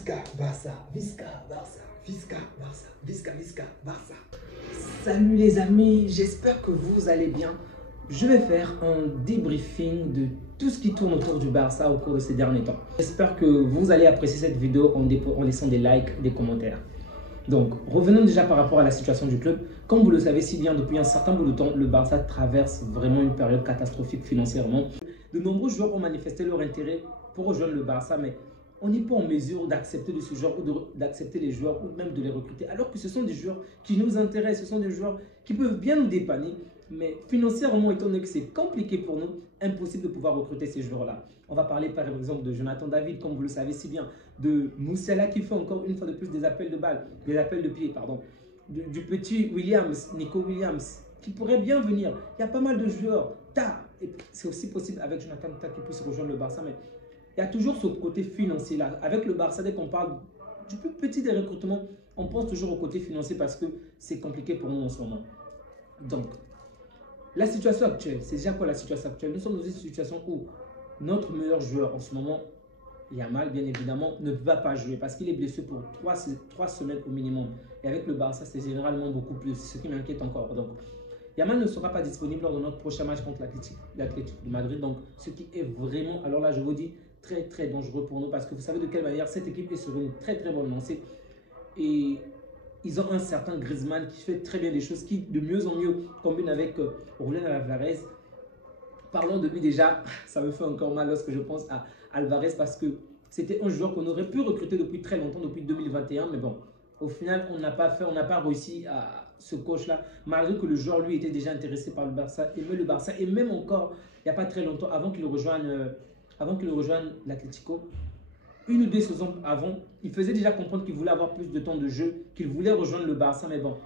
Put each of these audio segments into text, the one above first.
Visca, Barça, Visca, Barça, Visca, Barça, Visca, Visca, Barça. Salut les amis, j'espère que vous allez bien. Je vais faire un débriefing de tout ce qui tourne autour du Barça au cours de ces derniers temps. J'espère que vous allez apprécier cette vidéo en laissant des likes, des commentaires. Donc, revenons déjà par rapport à la situation du club. Comme vous le savez si bien, depuis un certain bout de temps, le Barça traverse vraiment une période catastrophique financièrement. De nombreux joueurs ont manifesté leur intérêt pour rejoindre le Barça, mais on n'est pas en mesure d'accepter de ce genre ou d'accepter les joueurs ou même de les recruter. Alors que ce sont des joueurs qui nous intéressent, ce sont des joueurs qui peuvent bien nous dépanner. Mais financièrement, étant donné que c'est compliqué pour nous, impossible de pouvoir recruter ces joueurs-là. On va parler par exemple de Jonathan David, comme vous le savez si bien, de Moussiala qui fait encore une fois de plus des appels de balles, des appels de pied, pardon, du petit Williams, Nico Williams, qui pourrait bien venir. Il y a pas mal de joueurs. C'est aussi possible avec Jonathan Ta qui puisse rejoindre le Barça, mais il y a toujours ce côté financier là. Avec le Barça, dès qu'on parle du plus petit des recrutements, on pense toujours au côté financier parce que c'est compliqué pour nous en ce moment. Donc, la situation actuelle, c'est déjà quoi la situation actuelle? Nous sommes dans une situation où notre meilleur joueur en ce moment, Yamal, bien évidemment, ne va pas jouer parce qu'il est blessé pour 3 semaines au minimum. Et avec le Barça, c'est généralement beaucoup plus, ce qui m'inquiète encore. Donc, Yamal ne sera pas disponible lors de notre prochain match contre l'Atlético de Madrid. Donc, ce qui est vraiment, alors là, je vous dis, très, très dangereux pour nous parce que vous savez de quelle manière cette équipe est sur une très, très bonne lancée. Et ils ont un certain Griezmann qui fait très bien des choses, qui de mieux en mieux combine avec Julián Alvarez. Parlons de lui déjà, ça me fait encore mal lorsque je pense à Alvarez parce que c'était un joueur qu'on aurait pu recruter depuis très longtemps, depuis 2021. Mais bon, au final, on n'a pas réussi à ce coach-là, malgré que le joueur, lui, était déjà intéressé par le Barça, aimait le Barça. Et même encore, il n'y a pas très longtemps, avant qu'il rejoigne l'Atlético, une ou deux saisons avant, il faisait déjà comprendre qu'il voulait avoir plus de temps de jeu, qu'il voulait rejoindre le Barça. Mais bon,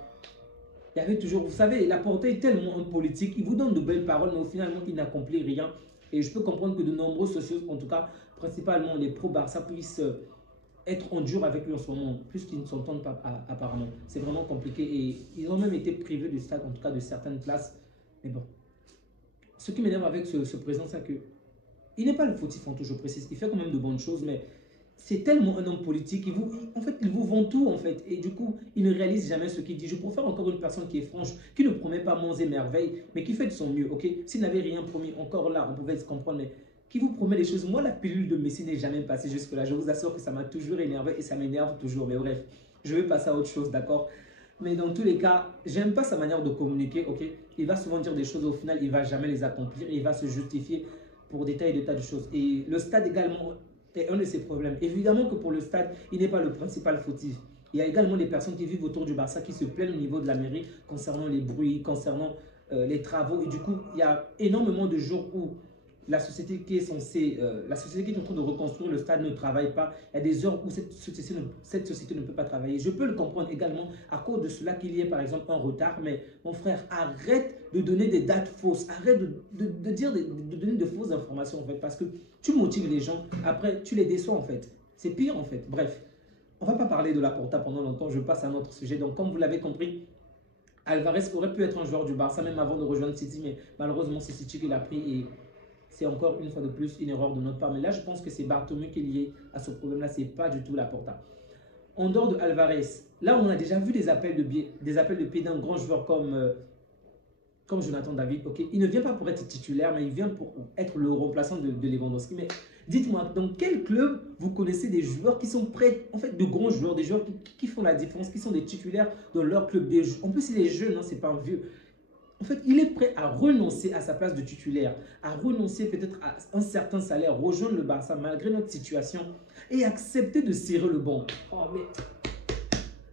il y avait toujours, vous savez, Laporta est tellement un politique, il vous donne de belles paroles, mais finalement, il n'accomplit rien. Et je peux comprendre que de nombreux socios, en tout cas, principalement les pro-Barça, puissent être en dur avec lui en ce moment, puisqu'ils ne s'entendent pas apparemment. C'est vraiment compliqué et ils ont même été privés du stade, en tout cas de certaines places. Mais bon, ce qui m'énerve avec ce président, c'est qu'il n'est pas le fautif, en tout, je précise. Il fait quand même de bonnes choses, mais c'est tellement un homme politique, en fait, il vous vend tout, en fait, et du coup, il ne réalise jamais ce qu'il dit. Je préfère encore une personne qui est franche, qui ne promet pas monts et merveilles, mais qui fait de son mieux, ok? S'il n'avait rien promis, encore là, on pouvait se comprendre, mais qui vous promet des choses. Moi, la pilule de Messi n'est jamais passée jusque-là. Je vous assure que ça m'a toujours énervé et ça m'énerve toujours, mais bref, je vais passer à autre chose, d'accord? Mais dans tous les cas, j'aime pas sa manière de communiquer, ok? Il va souvent dire des choses, au final, il va jamais les accomplir, et il va se justifier pour des tas et des tas de choses. Et le stade également est un de ses problèmes. Évidemment que pour le stade, il n'est pas le principal fautif. Il y a également des personnes qui vivent autour du Barça qui se plaignent au niveau de la mairie concernant les bruits, concernant les travaux. Et du coup, il y a énormément de jours où la société qui est censée, la société qui est en train de reconstruire le stade ne travaille pas. Il y a des heures où cette société ne peut pas travailler. Je peux le comprendre également à cause de cela qu'il y ait par exemple un retard. Mais mon frère, arrête de donner des dates fausses. Arrête de donner de fausses informations en fait. Parce que tu motives les gens. Après, tu les déçois en fait. C'est pire en fait. Bref, on ne va pas parler de Laporta pendant longtemps. Je passe à un autre sujet. Donc comme vous l'avez compris, Alvarez aurait pu être un joueur du Barça même avant de rejoindre City. Mais malheureusement, c'est City qui l'a pris et c'est encore une fois de plus une erreur de notre part. Mais là, je pense que c'est Bartomeu qui est lié à ce problème-là. Ce n'est pas du tout Laporta. En dehors de Alvarez, là, on a déjà vu des appels de pied d'un grand joueur comme Jonathan David. Okay, il ne vient pas pour être titulaire, mais il vient pour être le remplaçant de Lewandowski. Mais dites-moi, dans quel club vous connaissez des joueurs qui sont prêts, en fait, de grands joueurs, des joueurs qui font la différence, qui sont des titulaires dans leur club? En plus, il est jeune, hein, c'est pas un vieux. En fait, il est prêt à renoncer à sa place de titulaire, à renoncer peut-être à un certain salaire, rejoindre le Barça malgré notre situation et accepter de serrer le banc. Oh, mais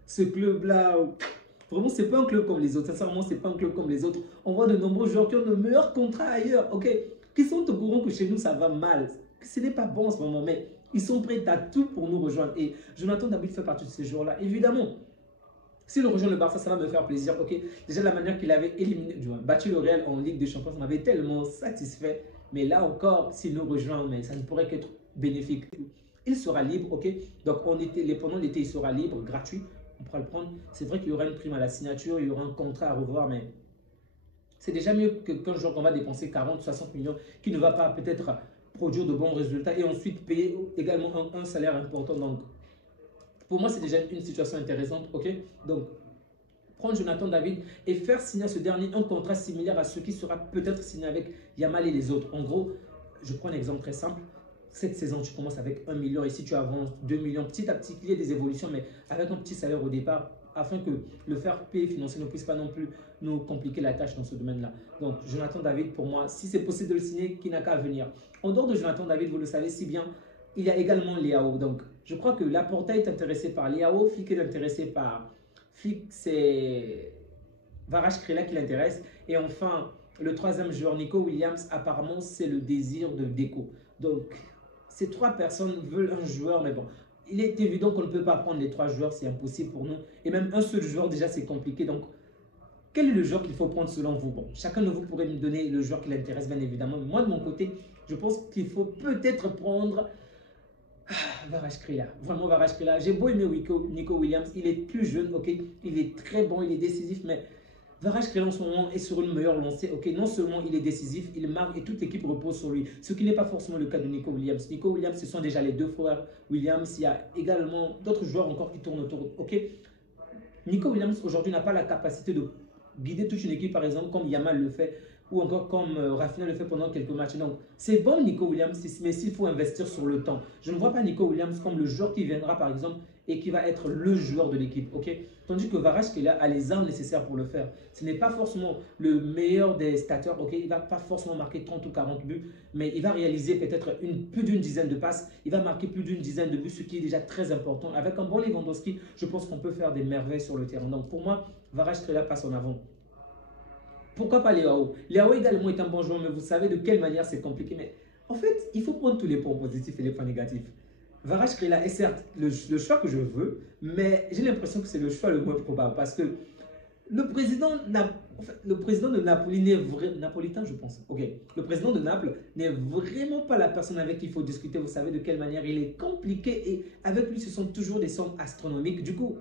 ce club-là, vraiment, ce n'est pas un club comme les autres. Sincèrement, ce n'est pas un club comme les autres. On voit de nombreux joueurs qui ont de meilleurs contrats ailleurs, ok, qui sont au courant que chez nous, ça va mal, que ce n'est pas bon en ce moment, mais ils sont prêts à tout pour nous rejoindre. Et Jonathan David fait partie de ces joueurs-là, évidemment. S'il rejoint le Barça, ça va me faire plaisir. Ok, déjà la manière qu'il avait battu le Real en Ligue des Champions, ça m'avait tellement satisfait. Mais là encore, s'il nous rejoint, mais ça ne pourrait qu'être bénéfique. Il sera libre, ok. Donc pendant l'été, il sera libre, gratuit. On pourra le prendre. C'est vrai qu'il y aura une prime à la signature, il y aura un contrat à revoir, mais c'est déjà mieux qu'un joueur qu'on va dépenser 40, 60 millions, qui ne va pas peut-être produire de bons résultats et ensuite payer également un salaire important. Donc, Pour moi, c'est déjà une situation intéressante, ok? Donc, prendre Jonathan David et faire signer à ce dernier un contrat similaire à ce qui sera peut-être signé avec Yamal et les autres. En gros, je prends un exemple très simple. Cette saison, tu commences avec 1 million et si tu avances 2 millions, petit à petit, il y a des évolutions, mais avec un petit salaire au départ, afin que le fair play financier ne puisse pas non plus nous compliquer la tâche dans ce domaine-là. Donc, Jonathan David, pour moi, si c'est possible de le signer, qui n'a qu'à venir. En dehors de Jonathan David, vous le savez si bien, il y a également Leao. Donc, je crois que Laporta est intéressé par Leao, Flick est intéressé par Flick, c'est Varach Krela qui l'intéresse. Et enfin, le troisième joueur, Nico Williams, apparemment, c'est le désir de Deco. Donc, ces trois personnes veulent un joueur, mais bon, il est évident qu'on ne peut pas prendre les trois joueurs, c'est impossible pour nous. Et même un seul joueur, déjà, c'est compliqué. Donc, quel est le joueur qu'il faut prendre selon vous? Bon, chacun de vous pourrait me donner le joueur qui l'intéresse, bien évidemment. Moi, de mon côté, je pense qu'il faut peut-être prendre Varach Krela. Vraiment, Varach Krela. J'ai beau aimer Nico Williams, il est plus jeune, ok, il est très bon, il est décisif, mais Varach Krela en ce moment est sur une meilleure lancée. Ok, non seulement il est décisif, il marque et toute l'équipe repose sur lui. Ce qui n'est pas forcément le cas de Nico Williams. Nico Williams, ce sont déjà les deux frères Williams. Il y a également d'autres joueurs encore qui tournent autour. Ok, Nico Williams aujourd'hui n'a pas la capacité de guider toute une équipe, par exemple, comme Yamal le fait, ou encore comme Rafinha le fait pendant quelques matchs. Donc, c'est bon Nico Williams, mais s'il faut investir sur le temps. Je ne vois pas Nico Williams comme le joueur qui viendra, par exemple, et qui va être le joueur de l'équipe, ok? Tandis que Varach Krela a les armes nécessaires pour le faire. Ce n'est pas forcément le meilleur des stateurs, ok? Il ne va pas forcément marquer 30 ou 40 buts, mais il va réaliser peut-être plus d'une dizaine de passes. Il va marquer plus d'une dizaine de buts, ce qui est déjà très important. Avec un bon Lewandowski, je pense qu'on peut faire des merveilles sur le terrain. Donc, pour moi, Varach Krela passe en avant. Pourquoi pas Leao? Leao également est un bon joueur, mais vous savez de quelle manière c'est compliqué. Mais en fait, il faut prendre tous les points positifs et les points négatifs. Varach Krela est certes le choix que je veux, mais j'ai l'impression que c'est le choix le moins probable parce que le président de Napoli n'est vraiment napolitain, je pense. Ok, le président de Naples n'est vraiment pas la personne avec qui il faut discuter. Vous savez de quelle manière il est compliqué et avec lui, ce sont toujours des sommes astronomiques. Du coup,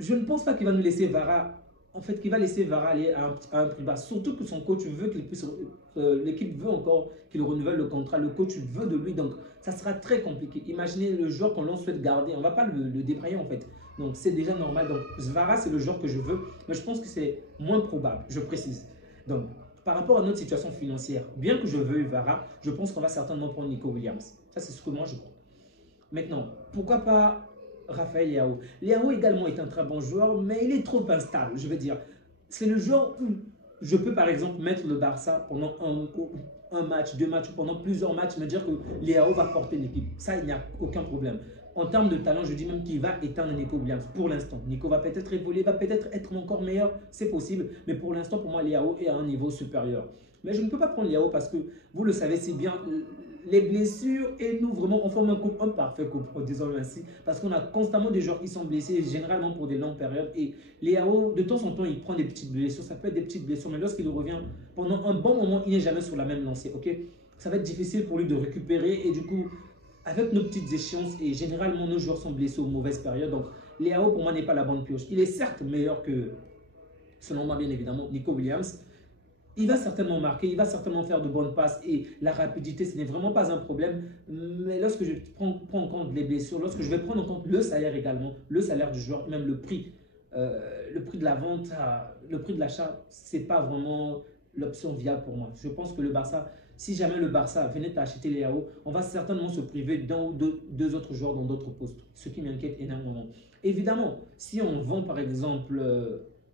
je ne pense pas qu'il va nous laisser Vara. En fait, qu'il va laisser Vara aller à un prix bas. Surtout que son coach veut qu'il puisse. L'équipe veut encore qu'il renouvelle le contrat. Le coach veut de lui. Donc, ça sera très compliqué. Imaginez le joueur qu'on l'on souhaite garder. On ne va pas le débrayer en fait. Donc, c'est déjà normal. Donc, Vara, c'est le joueur que je veux. Mais je pense que c'est moins probable. Je précise. Donc, par rapport à notre situation financière, bien que je veuille Vara, je pense qu'on va certainement prendre Nico Williams. Ça, c'est ce que moi je crois. Maintenant, pourquoi pas Raphaël Leao? Leao également est un très bon joueur, mais il est trop instable, je veux dire. C'est le joueur où je peux par exemple mettre le Barça pendant un match, deux matchs, ou pendant plusieurs matchs, me dire que Leao va porter l'équipe. Ça, il n'y a aucun problème. En termes de talent, je dis même qu'il va éteindre Nico Williams pour l'instant. Nico va peut-être évoluer, va peut-être être encore meilleur, c'est possible. Mais pour l'instant, pour moi, Leao est à un niveau supérieur. Mais je ne peux pas prendre Leao parce que, vous le savez si bien, les blessures et nous, vraiment, on forme un parfait couple, disons-le ainsi, parce qu'on a constamment des joueurs qui sont blessés, généralement pour des longues périodes. Et Leao, de temps en temps, il prend des petites blessures, ça peut être des petites blessures, mais lorsqu'il revient pendant un bon moment, il n'est jamais sur la même lancée, ok? Ça va être difficile pour lui de récupérer et du coup, avec nos petites échéances, et généralement, nos joueurs sont blessés aux mauvaises périodes, donc Leao, pour moi, n'est pas la bonne pioche. Il est certes meilleur que, selon moi, bien évidemment, Nico Williams. Il va certainement marquer, il va certainement faire de bonnes passes et la rapidité, ce n'est vraiment pas un problème. Mais lorsque je prends en compte les blessures, lorsque je vais prendre en compte le salaire également, le salaire du joueur, même le prix de la vente, le prix de l'achat, ce n'est pas vraiment l'option viable pour moi. Je pense que le Barça, si jamais le Barça venait à acheter Leao, on va certainement se priver d'un ou deux autres joueurs dans d'autres postes, ce qui m'inquiète énormément. Évidemment, si on vend par exemple,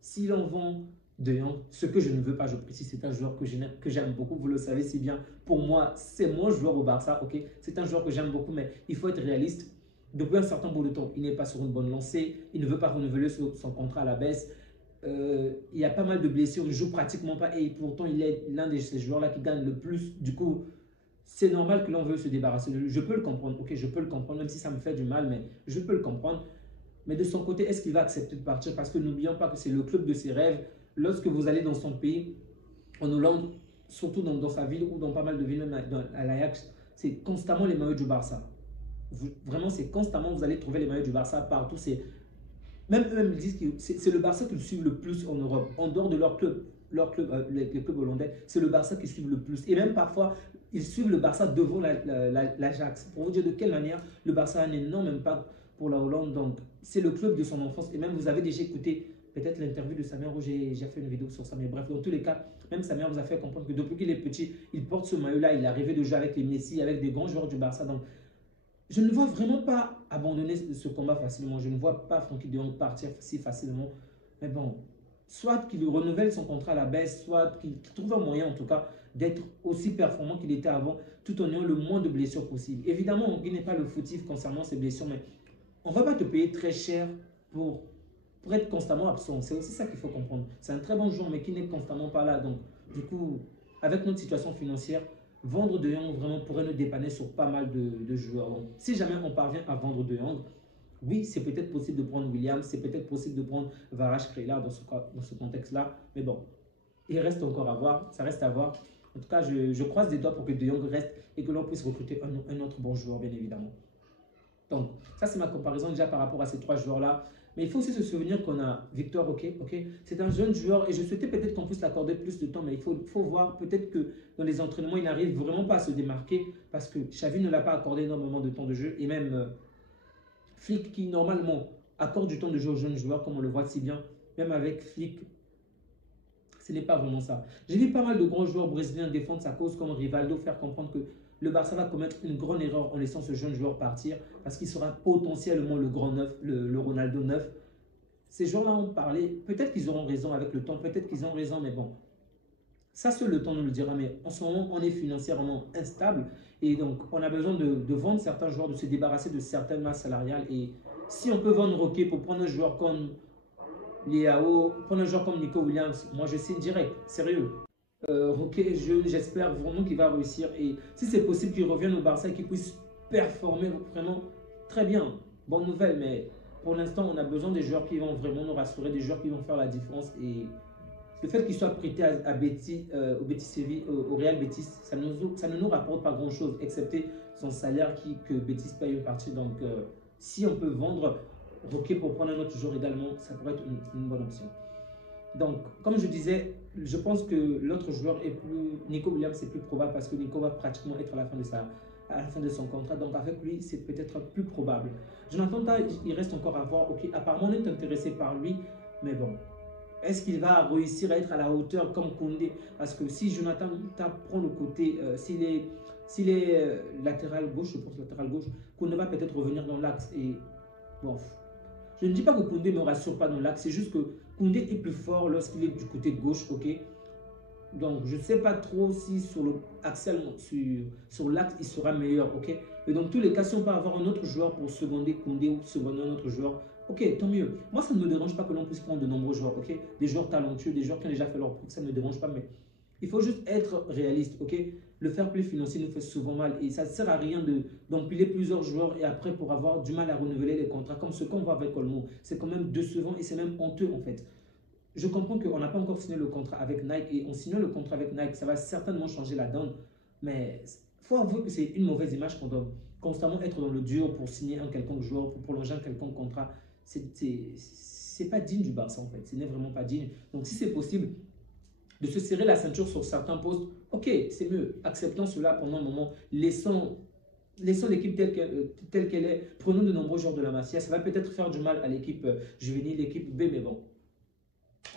si l'on vend De Jong, ce que je ne veux pas, je précise, c'est un joueur que j'aime beaucoup, vous le savez si bien. Pour moi, c'est mon joueur au Barça, ok? C'est un joueur que j'aime beaucoup, mais il faut être réaliste. Depuis un certain bout de temps, il n'est pas sur une bonne lancée, il ne veut pas renouveler son contrat à la baisse. Il y a pas mal de blessures, il ne joue pratiquement pas et pourtant il est l'un de ces joueurs-là qui gagne le plus. Du coup, c'est normal que l'on veut se débarrasser de lui. Je peux le comprendre, ok? Je peux le comprendre, même si ça me fait du mal, mais je peux le comprendre. Mais de son côté, est-ce qu'il va accepter de partir? Parce que n'oublions pas que c'est le club de ses rêves. Lorsque vous allez dans son pays, en Hollande, surtout dans sa ville ou dans pas mal de villes, même à l'Ajax, c'est constamment les maillots du Barça. Vraiment, c'est constamment, vous allez trouver les maillots du Barça partout. Même eux-mêmes disent que c'est le Barça qu'ils suivent le plus en Europe. En dehors de les clubs hollandais, c'est le Barça qu'ils suivent le plus. Et même parfois, ils suivent le Barça devant l'Ajax. Pour vous dire de quelle manière le Barça a un énorme impact pour la Hollande. Donc, c'est le club de son enfance. Et même, vous avez déjà écouté peut-être l'interview de sa mère où j'ai fait une vidéo sur ça. Mais bref, dans tous les cas, même sa mère vous a fait comprendre que depuis qu'il est petit, il porte ce maillot-là. Il a rêvé de jouer avec les Messi, avec des grands joueurs du Barça. Donc, je ne vois vraiment pas abandonner ce combat facilement. Je ne vois pas Frenkie de Jong partir si facilement. Mais bon, soit qu'il renouvelle son contrat à la baisse, soit qu'il trouve un moyen en tout cas d'être aussi performant qu'il était avant, tout en ayant le moins de blessures possible. Évidemment, il n'est pas le fautif concernant ses blessures, mais on ne va pas te payer très cher pour, pour être constamment absent. C'est aussi ça qu'il faut comprendre. C'est un très bon joueur, mais qui n'est constamment pas là. Donc, du coup, avec notre situation financière, vendre De Jong vraiment pourrait nous dépanner sur pas mal de joueurs. Donc, si jamais on parvient à vendre De Jong, oui, c'est peut-être possible de prendre Williams, c'est peut-être possible de prendre Varane dans ce contexte-là. Mais bon, il reste encore à voir, ça reste à voir. En tout cas, je croise des doigts pour que De Jong reste et que l'on puisse recruter un autre bon joueur, bien évidemment. Donc, ça, c'est ma comparaison déjà par rapport à ces trois joueurs-là. Mais il faut aussi se souvenir qu'on a Victor, ok, c'est un jeune joueur et je souhaitais peut-être qu'on puisse l'accorder plus de temps, mais il faut voir peut-être que dans les entraînements, il n'arrive vraiment pas à se démarquer parce que Xavi ne l'a pas accordé énormément de temps de jeu et même Flick qui normalement accorde du temps de jeu aux jeunes joueurs comme on le voit si bien, même avec Flick, ce n'est pas vraiment ça. J'ai vu pas mal de grands joueurs brésiliens défendre sa cause comme Rivaldo, faire comprendre que le Barça va commettre une grande erreur en laissant ce jeune joueur partir parce qu'il sera potentiellement le grand neuf, le Ronaldo neuf. Ces joueurs-là ont parlé, peut-être qu'ils auront raison avec le temps, peut-être qu'ils ont raison, mais bon, ça seul le temps nous le dira. Mais en ce moment, on est financièrement instable et donc on a besoin de vendre certains joueurs, de se débarrasser de certaines masses salariales. Et si on peut vendre Roquet pour prendre un joueur comme Léao, prendre un joueur comme Nico Williams, moi je signe direct, sérieux. Roquet, j'espère vraiment qu'il va réussir. Et si c'est possible qu'il revienne au Barça et qu'il puisse performer vraiment très bien, bonne nouvelle. Mais pour l'instant, on a besoin des joueurs qui vont vraiment nous rassurer, des joueurs qui vont faire la différence. Et le fait qu'il soit prêté au Betis Séville, au Real Betis, ça ne nous rapporte pas grand-chose, excepté son salaire que Betis paye une partie. Donc, si on peut vendre Roquet pour prendre un autre joueur également, ça pourrait être une bonne option. Donc, comme je disais, je pense que l'autre joueur est plus... Nico Williams, c'est plus probable parce que Nico va pratiquement être à la fin de son contrat. Donc, avec lui, c'est peut-être plus probable. Jonathan Tah, il reste encore à voir. Ok, apparemment, on est intéressé par lui, mais bon. Est-ce qu'il va réussir à être à la hauteur comme Koundé? Parce que si Jonathan Tah prend le côté, s'il est latéral gauche, je pense latéral gauche, Koundé va peut-être revenir dans l'axe. Et bon, je ne dis pas que Koundé ne me rassure pas dans l'axe, c'est juste que Koundé est plus fort lorsqu'il est du côté gauche, ok? Donc, je ne sais pas trop si sur l'axe, il sera meilleur, ok? Mais dans tous les cas, si on peut avoir un autre joueur pour seconder Koundé ou seconder un autre joueur, ok, tant mieux. Moi, ça ne me dérange pas que l'on puisse prendre de nombreux joueurs, ok? Des joueurs talentueux, des joueurs qui ont déjà fait leur preuve, ça ne me dérange pas, mais il faut juste être réaliste, ok? Le fair play financier nous fait souvent mal et ça ne sert à rien d'empiler plusieurs joueurs et après pour avoir du mal à renouveler les contrats, comme ce qu'on voit avec Olmo. C'est quand même décevant et c'est même honteux en fait. Je comprends qu'on n'a pas encore signé le contrat avec Nike et en signant le contrat avec Nike, ça va certainement changer la donne. Mais il faut avouer que c'est une mauvaise image qu'on doit constamment être dans le dur pour signer un quelconque joueur, pour prolonger un quelconque contrat. C'est pas digne du Barça en fait. Ce n'est vraiment pas digne. Donc si c'est possible de se serrer la ceinture sur certains postes, ok, c'est mieux. Acceptons cela pendant un moment. Laissons l'équipe telle qu'elle est. Prenons de nombreux joueurs de la Masia. Ça va peut-être faire du mal à l'équipe juvénile, l'équipe B, mais bon.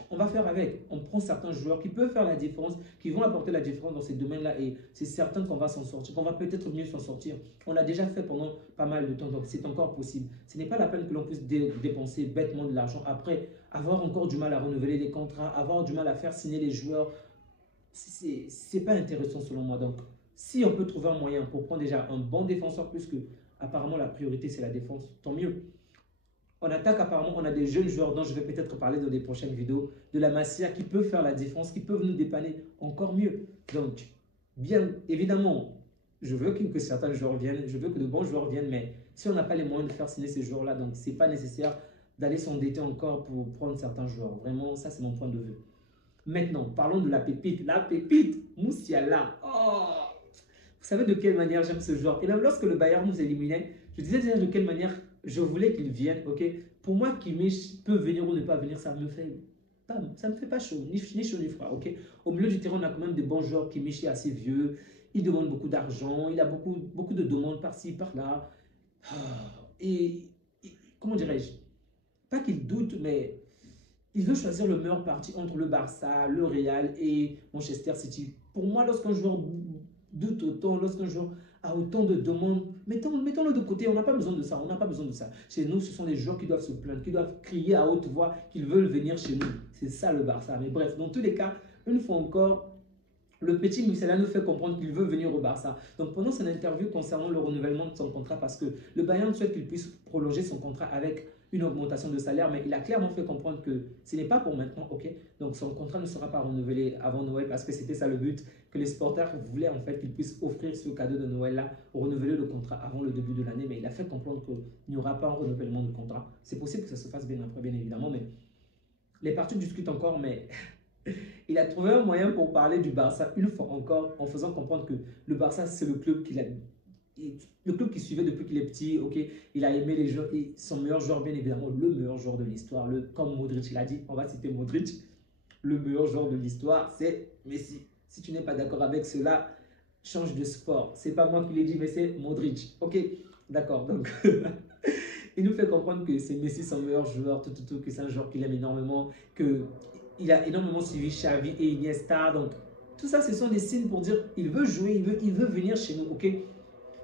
On va faire avec. On prend certains joueurs qui peuvent faire la différence, qui vont apporter la différence dans ces domaines-là et c'est certain qu'on va s'en sortir, qu'on va peut-être mieux s'en sortir. On l'a déjà fait pendant pas mal de temps, donc c'est encore possible. Ce n'est pas la peine que l'on puisse dépenser bêtement de l'argent. Après, avoir encore du mal à renouveler les contrats, avoir du mal à faire signer les joueurs, c'est pas intéressant selon moi. Donc, si on peut trouver un moyen pour prendre déjà un bon défenseur, puisque apparemment la priorité c'est la défense, tant mieux. En attaque, apparemment, on a des jeunes joueurs dont je vais peut-être parler dans des prochaines vidéos, de la Masia qui peuvent faire la différence, qui peuvent nous dépanner encore mieux. Donc, bien évidemment, je veux que certains joueurs viennent, je veux que de bons joueurs viennent, mais si on n'a pas les moyens de faire signer ces joueurs-là, donc ce n'est pas nécessaire d'aller s'endetter encore pour prendre certains joueurs. Vraiment, ça c'est mon point de vue. Maintenant, parlons de la pépite. La pépite, Musiala. Oh, vous savez de quelle manière j'aime ce joueur. Et même lorsque le Bayern nous éliminait, je disais déjà de quelle manière je voulais qu'il vienne, ok? Pour moi, Kimmich peut venir ou ne pas venir, ça me fait pas chaud, ni chaud ni froid, ok? Au milieu du terrain, on a quand même des bons joueurs. Kimmich est assez vieux, il demande beaucoup d'argent, il a beaucoup de demandes par-ci, par-là. Et comment dirais-je, pas qu'il doute, mais il veut choisir le meilleur parti entre le Barça, le Real et Manchester City. Pour moi, lorsqu'un joueur doute autant, lorsqu'un joueur a autant de demandes, mettons-le de côté, on n'a pas besoin de ça, on n'a pas besoin de ça. Chez nous, ce sont des joueurs qui doivent se plaindre, qui doivent crier à haute voix qu'ils veulent venir chez nous. C'est ça le Barça. Mais bref, dans tous les cas, une fois encore, le petit Musiala nous fait comprendre qu'il veut venir au Barça. Donc pendant son interview concernant le renouvellement de son contrat, parce que le Bayern souhaite qu'il puisse prolonger son contrat avec une augmentation de salaire, mais il a clairement fait comprendre que ce n'est pas pour maintenant, ok? Donc son contrat ne sera pas renouvelé avant Noël parce que c'était ça le but, que les supporters voulaient en fait qu'il puisse offrir ce cadeau de Noël-là, renouveler le contrat avant le début de l'année, mais il a fait comprendre qu'il n'y aura pas un renouvellement de contrat. C'est possible que ça se fasse bien après, bien évidemment, mais les parties discutent encore, mais il a trouvé un moyen pour parler du Barça une fois encore, en faisant comprendre que le Barça, c'est le club qu'il suivait depuis qu'il est petit. Ok, il a aimé les joueurs, et son meilleur joueur, bien évidemment, le meilleur joueur de l'histoire, comme Modric l'a dit, on va citer Modric, le meilleur joueur de l'histoire, c'est Messi. Si tu n'es pas d'accord avec cela, change de sport. C'est pas moi qui l'ai dit, mais c'est Modric. Ok, d'accord, donc il nous fait comprendre que c'est Messi son meilleur joueur, que c'est un joueur qu'il aime énormément, qu'il a énormément suivi Xavi et Iniesta. Donc, tout ça, ce sont des signes pour dire qu'il veut jouer, il veut venir chez nous, ok?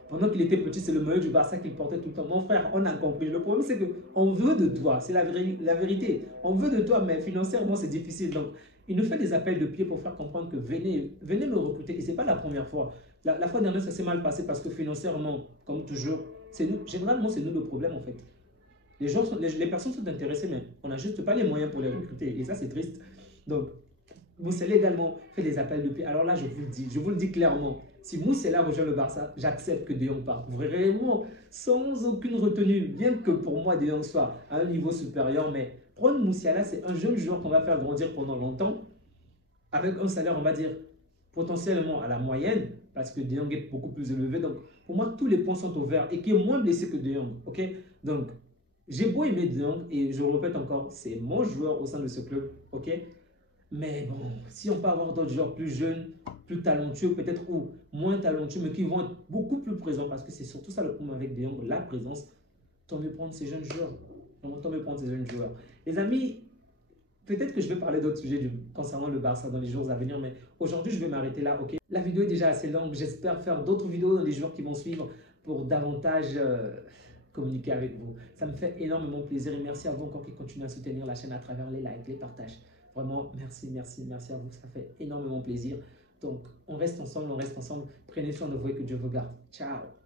Pendant qu'il était petit, c'est le maillot du Barça qu'il portait tout le temps. Mon frère, on a compris. Le problème, c'est qu'on veut de toi. C'est la vérité. On veut de toi, mais financièrement, c'est difficile. Donc, il nous fait des appels de pied pour faire comprendre que venez me recruter. Et ce n'est pas la première fois. La fois dernière, ça s'est mal passé parce que financièrement, comme toujours, généralement, c'est nous le problème en fait. Les personnes sont intéressées, mais on n'a juste pas les moyens pour les recruter. Et ça, c'est triste. Donc, Moussela également fait des appels de pied. Alors là, je vous le dis clairement. Si Moussela rejoint le Barça, j'accepte que De Jong parte. Vraiment, sans aucune retenue. Bien que pour moi, De Jong soit à un niveau supérieur, mais prendre Moussela, c'est un jeune joueur qu'on va faire grandir pendant longtemps, avec un salaire, on va dire, potentiellement à la moyenne, parce que De Jong est beaucoup plus élevé. Donc, pour moi, tous les points sont au vert et qui est moins blessé que De Jong. Ok? Donc, j'ai beau aimer De Jong, et je le répète encore, c'est mon joueur au sein de ce club. Ok? Mais bon, si on peut avoir d'autres joueurs plus jeunes, plus talentueux, peut-être ou moins talentueux, mais qui vont être beaucoup plus présents, parce que c'est surtout ça le problème avec De Jong, la présence, tant mieux prendre ces jeunes joueurs. Tant mieux prendre ces jeunes joueurs. Les amis, peut-être que je vais parler d'autres sujets concernant le Barça dans les jours à venir, mais aujourd'hui, je vais m'arrêter là, ok? La vidéo est déjà assez longue, j'espère faire d'autres vidéos dans les jours qui vont suivre pour davantage communiquer avec vous. Ça me fait énormément plaisir et merci à vous encore qui continuez à soutenir la chaîne à travers les likes, les partages. Vraiment, merci, merci, merci à vous, ça fait énormément plaisir. Donc, on reste ensemble, on reste ensemble. Prenez soin de vous et que Dieu vous garde. Ciao!